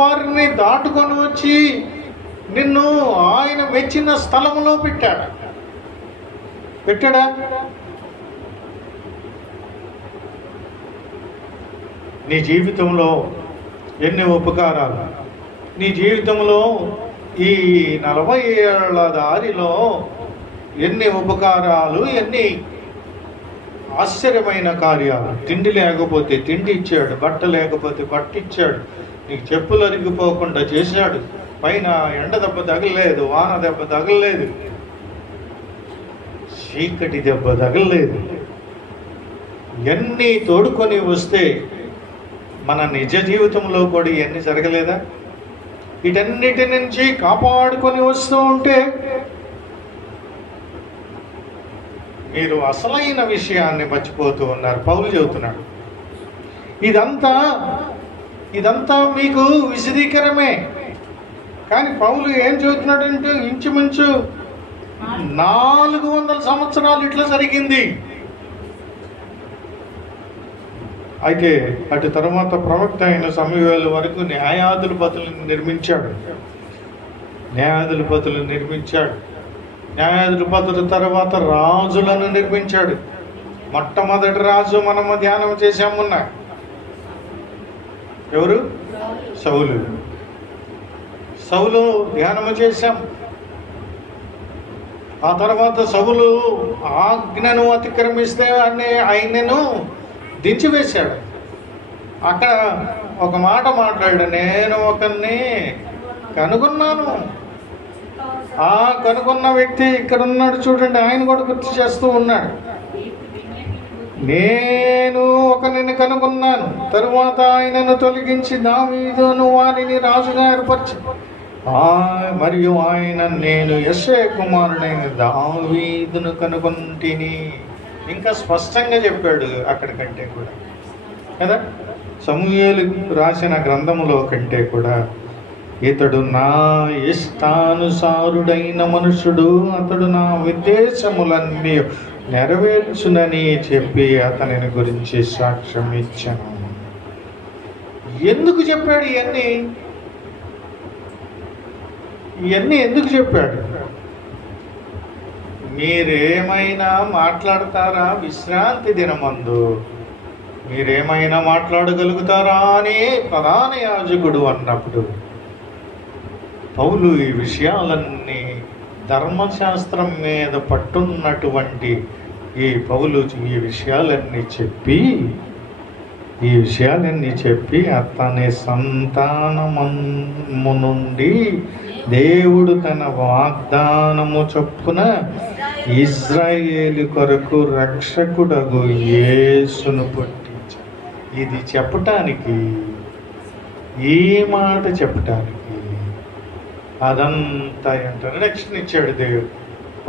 వారిని దాటుకొని వచ్చి నిన్ను ఆయన మెచ్చిన స్థలములో పెట్టాడా? నీ జీవితంలో ఎన్ని ఉపకారాలు, నీ జీవితంలో ఈ 40 ఏళ్ల దారిలో ఎన్ని ఉపకారాలు, ఎన్ని ఆశ్చర్యమైన కార్యాలు. తిండి లేకపోతే తిండి ఇచ్చాడు, బట్ట లేకపోతే బట్ట ఇచ్చాడు, నీకు చెప్పులు అరిగిపోకుండా చేశాడు, పైన ఎండ దెబ్బ తగలలేదు, వాన దెబ్బ తగలలేదు, చీకటి దెబ్బ తగలలేదు. ఎన్ని తోడుకొని వస్తే మన నిజ జీవితంలో కూడా ఇవన్నీ జరగలేదా? వీటన్నిటి నుంచి కాపాడుకొని వస్తూ ఉంటే మీరు అసలైన విషయాన్ని మర్చిపోతూ ఉన్నారు. పౌలు చెబుతున్నాడు, ఇదంతా మీకు విశదీకరమే. కానీ పౌలు ఏం చెబుతున్నాడంటే ఇంచుమించు 400 సంవత్సరాలు ఇట్లా జరిగింది. అయితే అటు తర్వాత ప్రవక్త అయిన సమూయేలు వరకు న్యాయాధిపతులను నిర్మించాడు. న్యాయాధిపతుల తర్వాత రాజులను నిర్మించాడు. మొట్టమొదటి రాజు మనము ధ్యానం చేశామున్నా ఎవరు? సౌలు ధ్యానము చేశాం. ఆ తర్వాత సౌలు ఆజ్ఞను అతిక్రమిస్తే ఆయనను దించివేశాడు. అక్కడ ఒక మాట మాట్లాడాడు, నేను ఒకరిని కనుగొన్నాను. ఆ కనుగొన్న వ్యక్తి ఇక్కడ ఉన్నాడు చూడండి, ఆయన కూడా గుర్తు చేస్తూ ఉన్నాడు. నేను ఒకరిని కనుగొన్నాను, తరువాత ఆయనను తొలగించి దావీదును వారిని రాజుగా ఏర్పరిచి మరియు ఆయన నేను యెష్షై కుమారుడైన దావీదును కనుగొంటిని. ఇంకా స్పష్టంగా చెప్పాడు అక్కడికంటే కూడా కదా, సమూయేలు రాసిన గ్రంథములో కంటే కూడా ఇతడు నా ఇష్టానుసారుడైన మనుషుడు, అతడు నా ఉద్దేశములన్నీ నెరవేర్చునని చెప్పి అతనిని గురించి సాక్ష్యం ఇచ్చాను. ఎందుకు చెప్పాడు ఇవన్నీ ఎందుకు చెప్పాడు? మీరేమైనా మాట్లాడతారా విశ్రాంతి దినమందు? మీరేమైనా మాట్లాడగలుగుతారా అని ప్రధాన యాజకుడు అన్నప్పుడు పౌలు ఈ విషయాలన్నీ, ధర్మశాస్త్రం మీద పట్టున్నటువంటి ఈ పౌలు ఈ విషయాలన్నీ చెప్పి అతని సంతానము నుండి దేవుడు తన వాగ్దానము చొప్పున ఇశ్రాయేలు కొరకు రక్షకుడగు యేసును పుట్టించాడు. ఇది చెప్పటానికి, ఈ మాట చెప్పటానికి అదంతా ఇంట్రడక్షన్ ఇచ్చాడు దేవుడు.